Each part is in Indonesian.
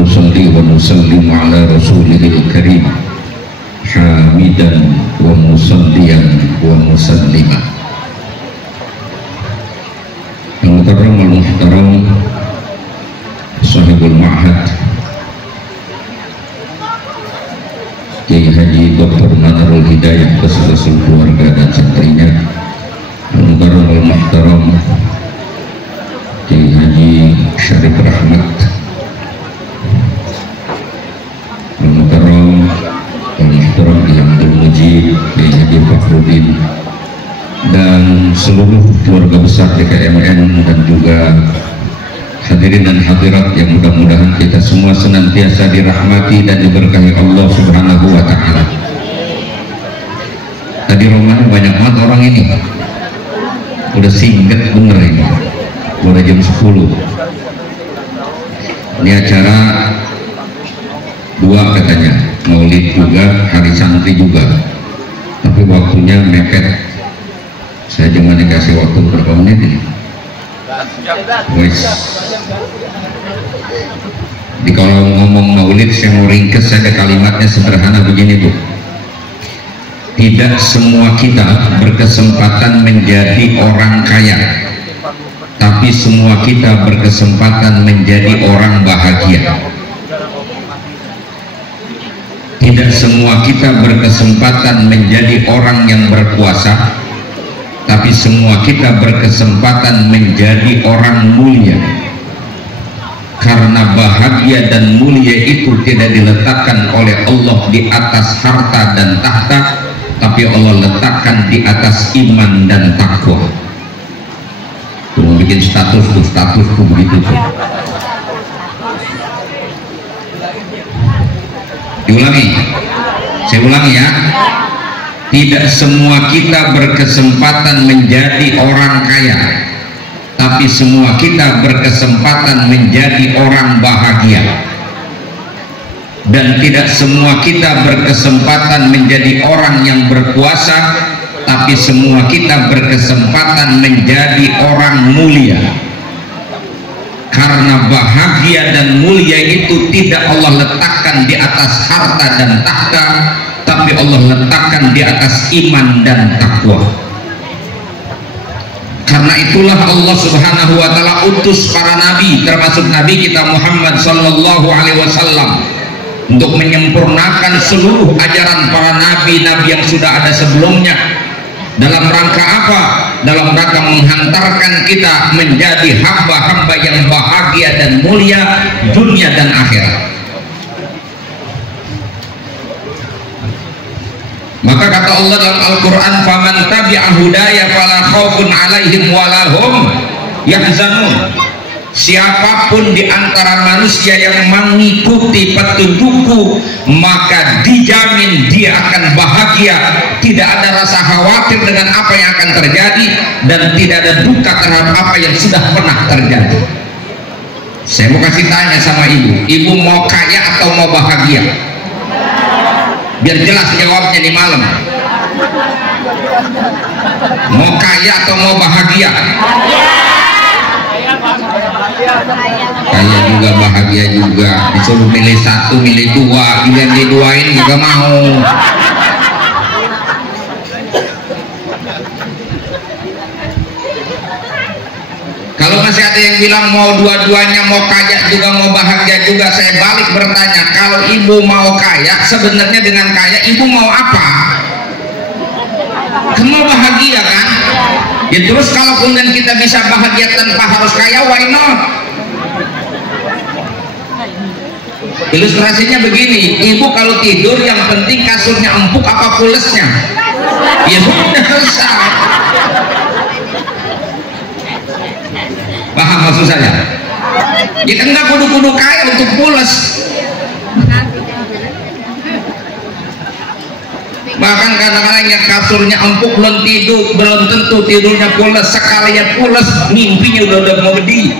nusalli wa nusallim ala rasulihil karim hamidan wa musalliyan wa musallima. Al-Mukarram al-Muhtaram Sahibul Ma'had Kiai Haji Dr. Manarul Hidayah beserta seluruh keluarga dan santrinya. Al-Mukarram al-Muhtaram Kiai Haji Syarif Rahmat, Al-Mukarram al-Muhtaram Kiai Abdul Mujib, Kiai Haji Fakhruddin, dan seluruh keluarga besar DKMN, dan juga hadirin dan hadirat yang mudah-mudahan kita semua senantiasa dirahmati dan diberkahi Allah Subhanahu wa Ta'ala. Tadi romannya banyak banget orang ini, udah singkat bener ini, udah jam 10. Ini acara 2 katanya, maulid juga, hari santri juga, tapi waktunya mepet. Saya cuma dikasih waktu berapa menit ini? Wis. Di kalau ngomong maulid saya mau ringkes, ada kalimatnya sederhana begini Bu. Tidak semua kita berkesempatan menjadi orang kaya, tapi semua kita berkesempatan menjadi orang bahagia. Tidak semua kita berkesempatan menjadi orang yang berkuasa, tapi semua kita berkesempatan menjadi orang mulia. Karena bahagia dan mulia itu tidak diletakkan oleh Allah di atas harta dan tahta, tapi Allah letakkan di atas iman dan takwa. Tuh bikin statusku begitu tuh. Diulangi, saya ulangi ya. Tidak semua kita berkesempatan menjadi orang kaya, tapi semua kita berkesempatan menjadi orang bahagia. Dan tidak semua kita berkesempatan menjadi orang yang berkuasa, tapi semua kita berkesempatan menjadi orang mulia. Karena bahagia dan mulia itu tidak Allah letakkan di atas harta dan tahta, tapi Allah letakkan di atas iman dan takwa. Karena itulah Allah Subhanahu wa Ta'ala utus para nabi, termasuk Nabi kita Muhammad sallallahu alaihi wasallam, untuk menyempurnakan seluruh ajaran para nabi-nabi yang sudah ada sebelumnya. Dalam rangka apa? Dalam rangka menghantarkan kita menjadi hamba-hamba yang bahagia dan mulia dunia dan akhirat. Maka kata Allah dalam Al-Quran, faman tabi'a hudaya fala khaufun alaihim walahum yahzanun. Siapapun di antara manusia yang mengikuti petunjukku, maka dijamin dia akan bahagia, tidak ada rasa khawatir dengan apa yang akan terjadi, dan tidak ada duka terhadap apa yang sudah pernah terjadi. Saya mau kasih tanya sama ibu mau kaya atau mau bahagia? Biar jelas jawabnya di malam. Mau kaya atau mau bahagia? Kaya juga, bahagia juga. Disuruh milih satu, milih 2, biar diduain juga mau. Kalau masih ada yang bilang mau dua-duanya, mau kaya juga mau bahagia juga, saya balik bertanya, kalau ibu mau kaya, sebenarnya dengan kaya ibu mau apa? Mau bahagia kan? Ya terus kalau kemudian kita bisa bahagia tanpa harus kaya, why not? Ilustrasinya begini, ibu kalau tidur yang penting kasurnya empuk apa pulesnya? Ya sudah selesai. Paham maksud saya? Ya kan nggak kudu-kudu kaya untuk pules. Bahkan kadang-kadang yang kasurnya empuk belum tidur, belum tentu tidurnya pules. Sekalian pules mimpinya udah mau gede.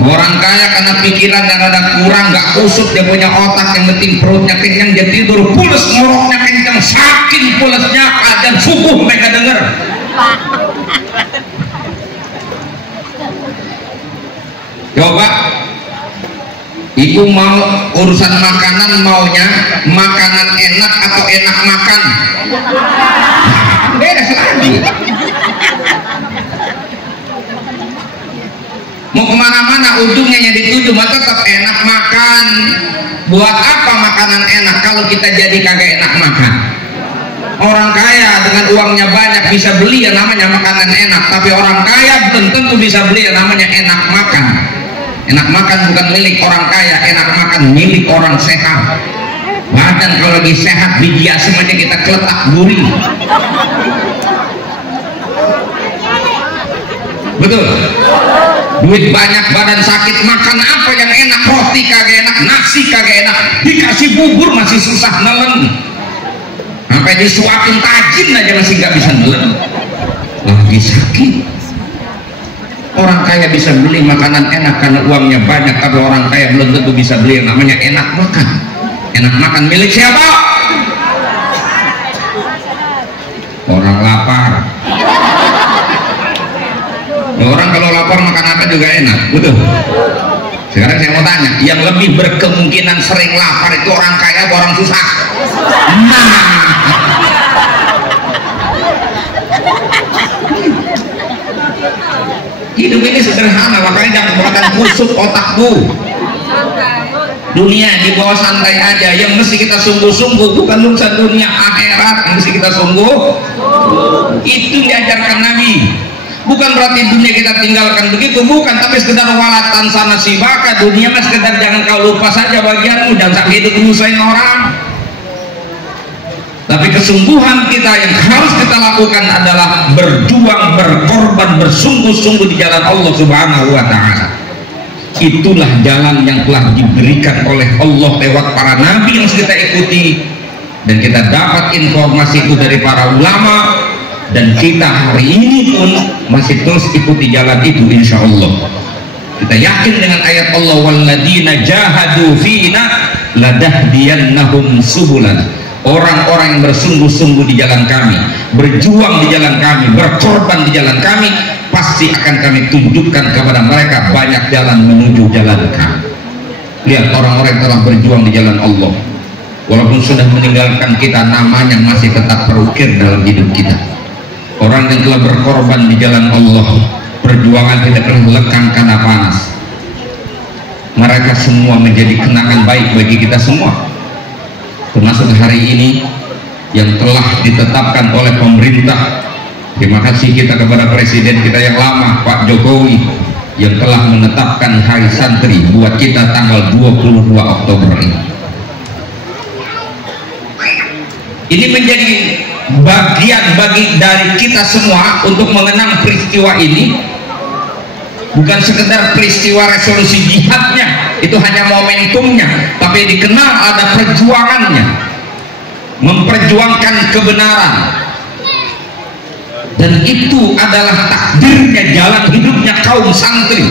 Orang kaya karena pikiran yang ada kurang, nggak kusut, dia punya otak, yang penting perutnya kenyang, dia tidur pules, ngoroknya kencang, saking pulesnya adzan subuh mereka denger. Coba Ibu mau urusan makanan, maunya makanan enak atau enak makan? Beres lagi. Mau kemana-mana ujungnya yang dituju mah tetap enak makan. Buat apa makanan enak kalau kita jadi kagak enak makan? Orang kaya dengan uangnya banyak bisa beli yang namanya makanan enak, tapi orang kaya belum tentu bisa beli yang namanya enak makan. Enak makan bukan milik orang kaya, enak makan milik orang sehat. Badan kalau lagi sehat dihiasi aja kita keletak gurih. Betul. Duit banyak badan sakit, makan apa yang enak? Roti kagak enak, nasi kagak enak, dikasih bubur masih susah nelen, sampai disuapin tajin aja masih nggak bisa nelen, lagi sakit. Orang kaya bisa beli makanan enak karena uangnya banyak, tapi orang kaya belum tentu bisa beli yang namanya enak makan. Enak makan milik siapa? Orang lapar. Orang kalau lapar makan apa juga enak, betul. Sekarang saya mau tanya, yang lebih berkemungkinan sering lapar itu orang kaya atau orang susah? Nah, hidup ini sederhana, makanya jangan buatan kusut otakku. Dunia di bawah santai aja. Yang mesti kita sungguh-sungguh bukan urusan dunia, akhirat yang mesti kita sungguh. Itu diajarkan Nabi. Bukan berarti dunia kita tinggalkan begitu, bukan, tapi sekedar walatan sana sibaka. Dunia mas sekedar jangan kau lupa saja bagianmu, dan tak hidup nyusahin orang. Tapi kesungguhan kita yang harus kita lakukan adalah berjuang, berkorban, bersungguh-sungguh di jalan Allah Subhanahu wa Ta'ala. Itulah jalan yang telah diberikan oleh Allah lewat para nabi yang kita ikuti, dan kita dapat informasi itu dari para ulama. Dan kita hari ini pun masih terus ikuti jalan itu, insya Allah. Kita yakin dengan ayat Allah, walladzina jahadu fina ladahdiyannahum subulan. Orang-orang yang bersungguh-sungguh di jalan kami, berjuang di jalan kami, berkorban di jalan kami, pasti akan kami tunjukkan kepada mereka banyak jalan menuju jalan kami. Lihat orang-orang yang telah berjuang di jalan Allah, walaupun sudah meninggalkan kita, namanya masih tetap terukir dalam hidup kita. Orang yang telah berkorban di jalan Allah, perjuangan tidak pernah lekang karena panas. Mereka semua menjadi kenangan baik bagi kita semua, termasuk hari ini yang telah ditetapkan oleh pemerintah. Terima kasih kita kepada Presiden kita yang lama, Pak Jokowi, yang telah menetapkan Hari Santri buat kita tanggal 22 Oktober ini. Ini menjadi bagian dari kita semua untuk mengenang peristiwa ini. Bukan sekedar peristiwa resolusi jihadnya, itu hanya momentumnya, tapi dikenal ada perjuangannya, memperjuangkan kebenaran. Dan itu adalah takdirnya, jalan hidupnya kaum santri,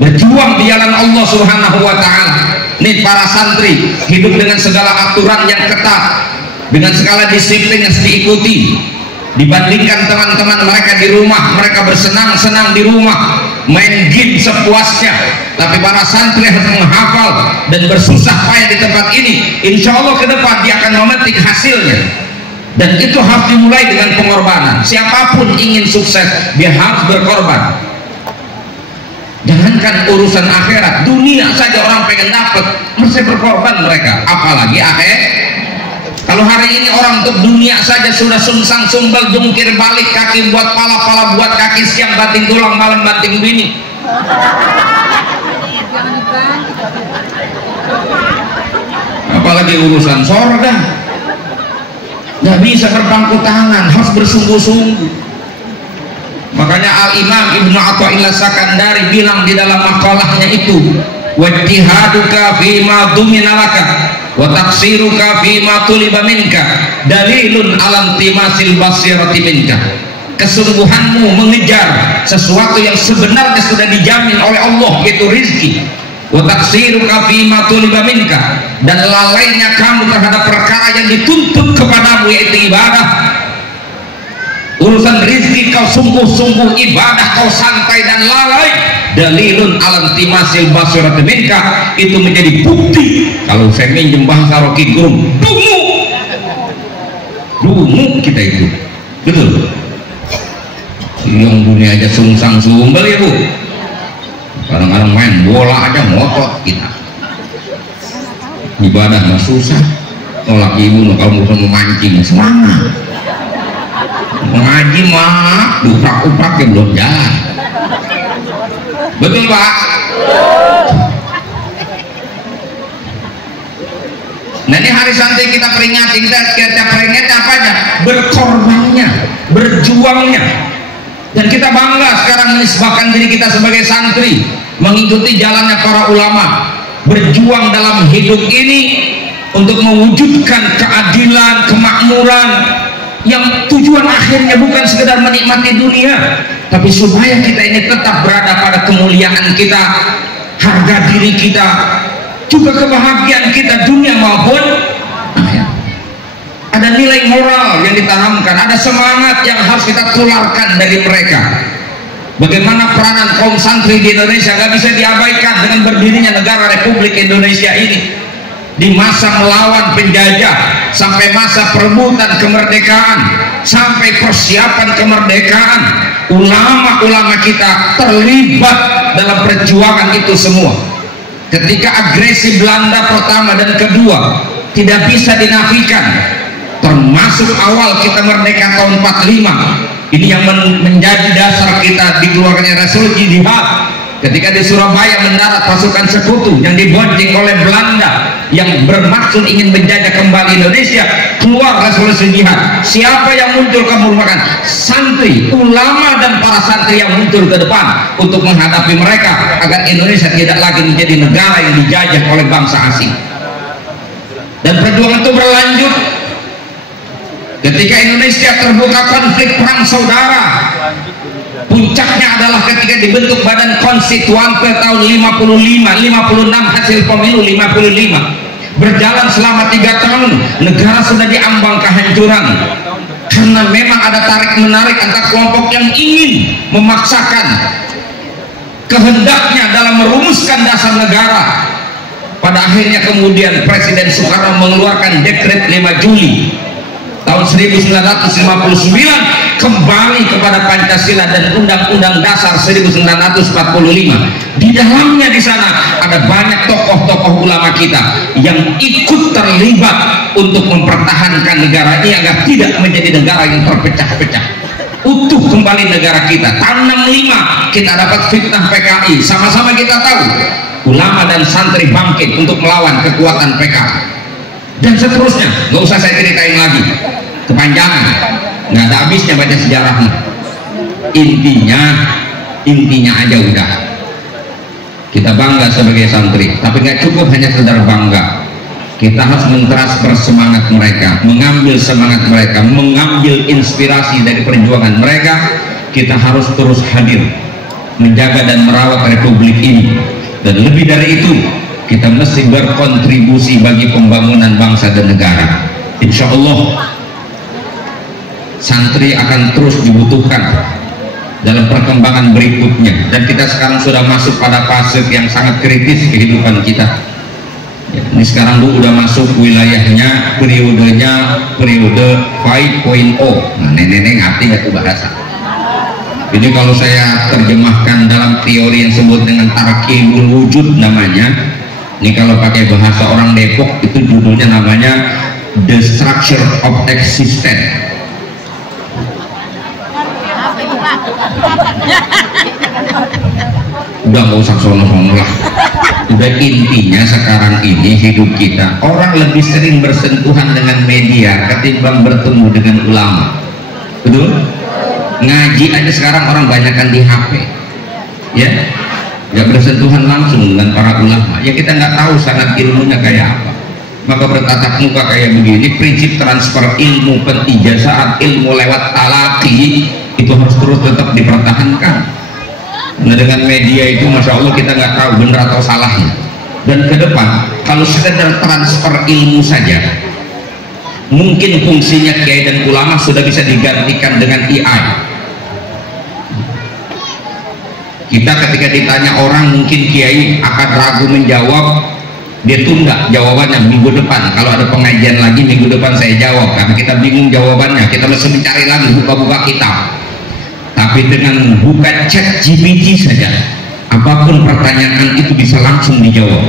berjuang di jalan Allah Subhanahu wa Ta'ala. Nih para santri hidup dengan segala aturan yang ketat, dengan segala disiplin yang diikuti. Dibandingkan teman-teman mereka di rumah, mereka bersenang-senang di rumah, main game sepuasnya. Tapi para santri harus menghafal dan bersusah payah di tempat ini. Insya Allah ke depan dia akan memetik hasilnya. Dan itu harus dimulai dengan pengorbanan. Siapapun ingin sukses, dia harus berkorban. Jangankan urusan akhirat, dunia saja orang pengen dapat, mesti berkorban mereka, apalagi akhirat. Kalau hari ini orang untuk dunia saja sudah sungsang sumbal, jungkir balik, kaki buat pala, buat kaki, siang banting tulang, malam banting bini. Apalagi urusan sorga. Nggak bisa berpangku tangan, harus bersungguh-sungguh. Makanya Al-Imam Ibnu Athaillah Sakandari bilang di dalam makalahnya itu, wajtihaduka fima dumina laka wa taqsiruka fima tuliba minka dalilun alam timasil basirati minka. Kesungguhanmu mengejar sesuatu yang sebenarnya sudah dijamin oleh Allah, yaitu rizki. Wa taqsiruka fima tuliba minka, dan lalainya kamu terhadap perkara yang dituntut kepadamu, yaitu ibadah. Urusan rizki kau sungguh-sungguh, ibadah kau santai dan lalai, dalilun alam timasil basirat minka, itu menjadi bukti. Kalau saya minjem bahasa Rocky Gerung, dungu kita itu, betul. Yang dunia aja sungsang sumbel ya bu, kadang-kadang main bola aja ngotot kita. Ibadah mah susah, nolak ibu kalau mau memancing semangat, mengaji mah uprak-uprak ya belum jalan. Betul pak? Nah ini hari santri kita peringati, kita peringati apa aja? Berkorbannya, berjuangnya. Dan kita bangga sekarang menisbahkan diri kita sebagai santri, mengikuti jalannya para ulama, berjuang dalam hidup ini untuk mewujudkan keadilan, kemakmuran, yang tujuan akhirnya bukan sekedar menikmati dunia, tapi supaya kita ini tetap berada pada kemuliaan kita, harga diri kita, juga kebahagiaan kita dunia maupun akhirat. Ada nilai moral yang ditanamkan, ada semangat yang harus kita tularkan dari mereka. Bagaimana peranan kaum santri di Indonesia gak bisa diabaikan dengan berdirinya negara Republik Indonesia ini. Di masa melawan penjajah, sampai masa perebutan kemerdekaan, sampai persiapan kemerdekaan, ulama-ulama kita terlibat dalam perjuangan itu semua. Ketika agresi Belanda pertama dan kedua tidak bisa dinafikan, termasuk awal kita merdeka tahun 45, ini yang menjadi dasar kita dikeluarkannya Rasul Jihad. Ketika di Surabaya mendarat pasukan sekutu yang dibonceng oleh Belanda yang bermaksud ingin menjajah kembali Indonesia, keluar resolusi jihad. Siapa yang muncul ke merupakan santri, ulama dan para santri yang muncul ke depan untuk menghadapi mereka agar Indonesia tidak lagi menjadi negara yang dijajah oleh bangsa asing. Dan perjuangan itu berlanjut ketika Indonesia terbuka konflik perang saudara. Puncaknya adalah ketika dibentuk Badan Konstituante tahun 56 hasil pemilu 55, berjalan selama 3 tahun, negara sudah diambang kehancuran karena memang ada tarik menarik antar kelompok yang ingin memaksakan kehendaknya dalam merumuskan dasar negara. Pada akhirnya kemudian Presiden Soekarno mengeluarkan dekret 5 Juli tahun 1959 kembali kepada Pancasila dan Undang-Undang Dasar 1945. Di dalamnya di sana ada banyak tokoh-tokoh ulama kita yang ikut terlibat untuk mempertahankan negara ini agar tidak menjadi negara yang terpecah-pecah. Utuh kembali negara kita. Tahun 65 kita dapat fitnah PKI. Sama-sama kita tahu ulama dan santri bangkit untuk melawan kekuatan PKI. Dan seterusnya, nggak usah saya ceritain lagi, kepanjangan, nggak ada habisnya baca sejarahnya. Intinya aja udah, kita bangga sebagai santri, tapi nggak cukup hanya sekedar bangga. Kita harus mentransfer semangat mereka, mengambil semangat mereka, mengambil inspirasi dari perjuangan mereka. Kita harus terus hadir, menjaga dan merawat Republik ini, dan lebih dari itu kita mesti berkontribusi bagi pembangunan bangsa dan negara. Insya Allah santri akan terus dibutuhkan dalam perkembangan berikutnya, dan kita sekarang sudah masuk pada fase yang sangat kritis kehidupan kita ya, ini sekarang Bu udah masuk wilayahnya, periode 5.0. Nah nenek ngerti gak tuh bahasa? Jadi kalau saya terjemahkan dalam teori yang disebut dengan tarkibul wujud namanya, ini kalau pakai bahasa orang Depok itu judulnya namanya The Structure of Existence. Udah nggak usah sono-sono lah. Udah, intinya sekarang ini hidup kita, orang lebih sering bersentuhan dengan media ketimbang bertemu dengan ulama. Betul? Ngaji aja sekarang orang banyakkan di HP, ya, nggak bersentuhan langsung dengan para ulama. Ya kita nggak tahu sangat ilmunya kayak apa. Maka bertatap muka kayak begini, prinsip transfer ilmu, penijazaan ilmu lewat talaki itu harus terus tetap dipertahankan. Nah dengan media itu masya Allah kita nggak tahu benar atau salahnya. Dan ke depan kalau sekedar transfer ilmu saja, mungkin fungsinya kiai dan ulama sudah bisa digantikan dengan AI. Kita ketika ditanya orang, mungkin kiai akan ragu menjawab, dia tunda jawabannya minggu depan. Kalau ada pengajian lagi minggu depan saya jawab, karena kita bingung jawabannya. Kita mesti mencari lagi, buka-buka kitab. Tapi dengan buka chat GPT saja, apapun pertanyaan itu bisa langsung dijawab.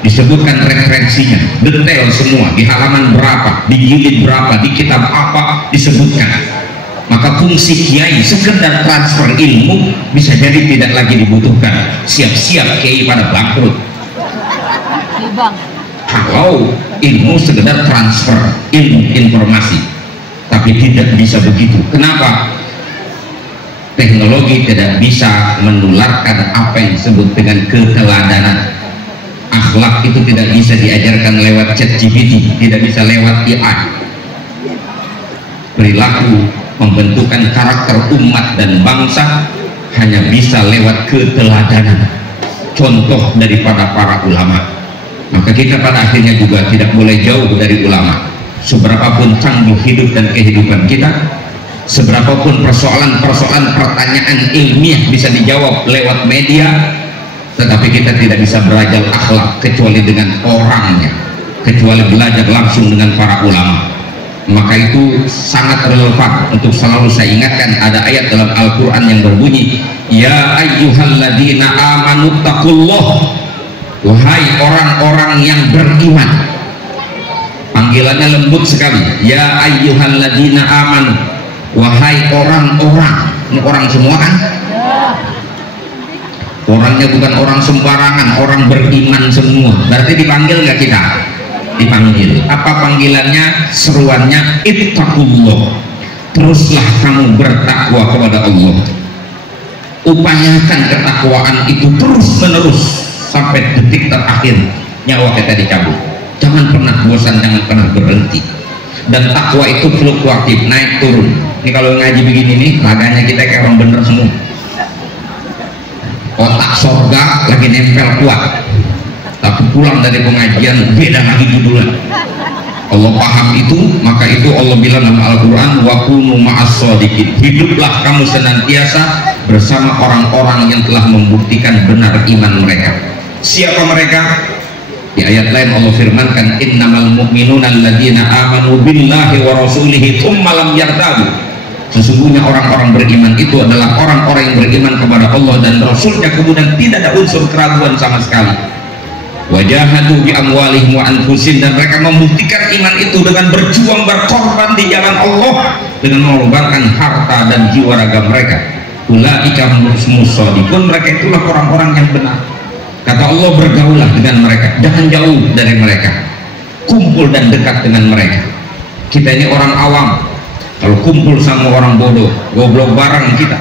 Disebutkan referensinya, detail semua, di halaman berapa, di jilid berapa, di kitab apa, disebutkan. Maka fungsi kiai sekedar transfer ilmu bisa jadi tidak lagi dibutuhkan. Siap-siap kiai pada bangkrut kalau ilmu sekedar transfer ilmu informasi. Tapi tidak bisa begitu. Kenapa? Teknologi tidak bisa menularkan apa yang disebut dengan keteladanan. Akhlak itu tidak bisa diajarkan lewat chat GPT, tidak bisa lewat AI. Perilaku pembentukan karakter umat dan bangsa hanya bisa lewat keteladanan, contoh daripada para ulama. Maka kita pada akhirnya juga tidak boleh jauh dari ulama. Seberapapun canggih hidup dan kehidupan kita, seberapapun persoalan-persoalan pertanyaan ilmiah bisa dijawab lewat media, tetapi kita tidak bisa belajar akhlak kecuali dengan orangnya, kecuali belajar langsung dengan para ulama. Maka itu sangat relevan untuk selalu saya ingatkan. Ada ayat dalam Al-Quran yang berbunyi, ya ayyuhalladzina amanu taqullah, wahai orang-orang yang beriman. Panggilannya lembut sekali, ya ayyuhalladzina amanu, wahai orang-orang. Ini orang semua kan? Orangnya bukan orang sembarangan, orang beriman semua. Berarti dipanggil nggak kita? Dipanggil. Apa panggilannya? Seruannya ittaqullah, teruslah kamu bertakwa kepada Allah. Upayakan ketakwaan itu terus menerus sampai detik terakhir nyawa kita dicabut. Jangan pernah bosan, jangan pernah berhenti. Dan takwa itu fluktuatif, naik turun. Ini kalau ngaji begini nih, laganya kita kayak orang bener semua. Otak sorga lagi nempel kuat, tapi pulang dari pengajian beda lagi judulnya. Allah paham itu, maka itu Allah bilang dalam Al-Quran, wa kunu ma'as shodiqin, hiduplah kamu senantiasa bersama orang-orang yang telah membuktikan benar iman mereka. Siapa mereka? Di ayat lain Allah firmankan, innamal mu'minuna alladzina amanu billahi wa rasulihi thumma lam yartabu. Sesungguhnya orang-orang beriman itu adalah orang-orang yang beriman kepada Allah dan Rasulnya, kemudian tidak ada unsur keraguan sama sekali. Wajahadu bi amwalihim wa anfusihim, dan mereka membuktikan iman itu dengan berjuang, berkorban di jalan Allah, dengan mengorbankan harta dan jiwa raga mereka. Ulaika humus shodiqun, mereka itulah orang-orang yang benar. Kata Allah, bergaulah dengan mereka, jangan jauh dari mereka, kumpul dan dekat dengan mereka. Kita ini orang awam, kalau kumpul sama orang bodoh, goblok bareng kita.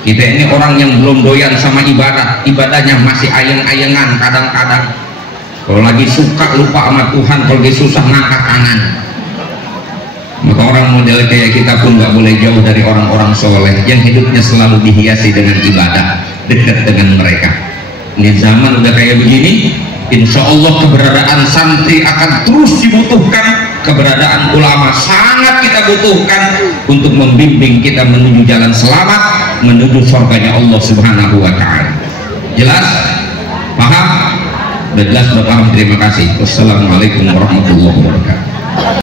Kita ini orang yang belum doyan sama ibadah, ibadahnya masih ayang-ayangan kadang-kadang. Kalau lagi suka lupa sama Tuhan, kalau lagi susah ngangkat tangan. Maka orang model kayak kita pun nggak boleh jauh dari orang-orang soleh yang hidupnya selalu dihiasi dengan ibadah, dekat dengan mereka. Ini zaman udah kayak begini, insya Allah keberadaan santri akan terus dibutuhkan. Keberadaan ulama sangat kita butuhkan untuk membimbing kita menuju jalan selamat, menuju surganya Allah Subhanahu wa ta'ala. Jelas? Paham? Udah jelas, udah paham. Terima kasih. Wassalamualaikum warahmatullahi wabarakatuh.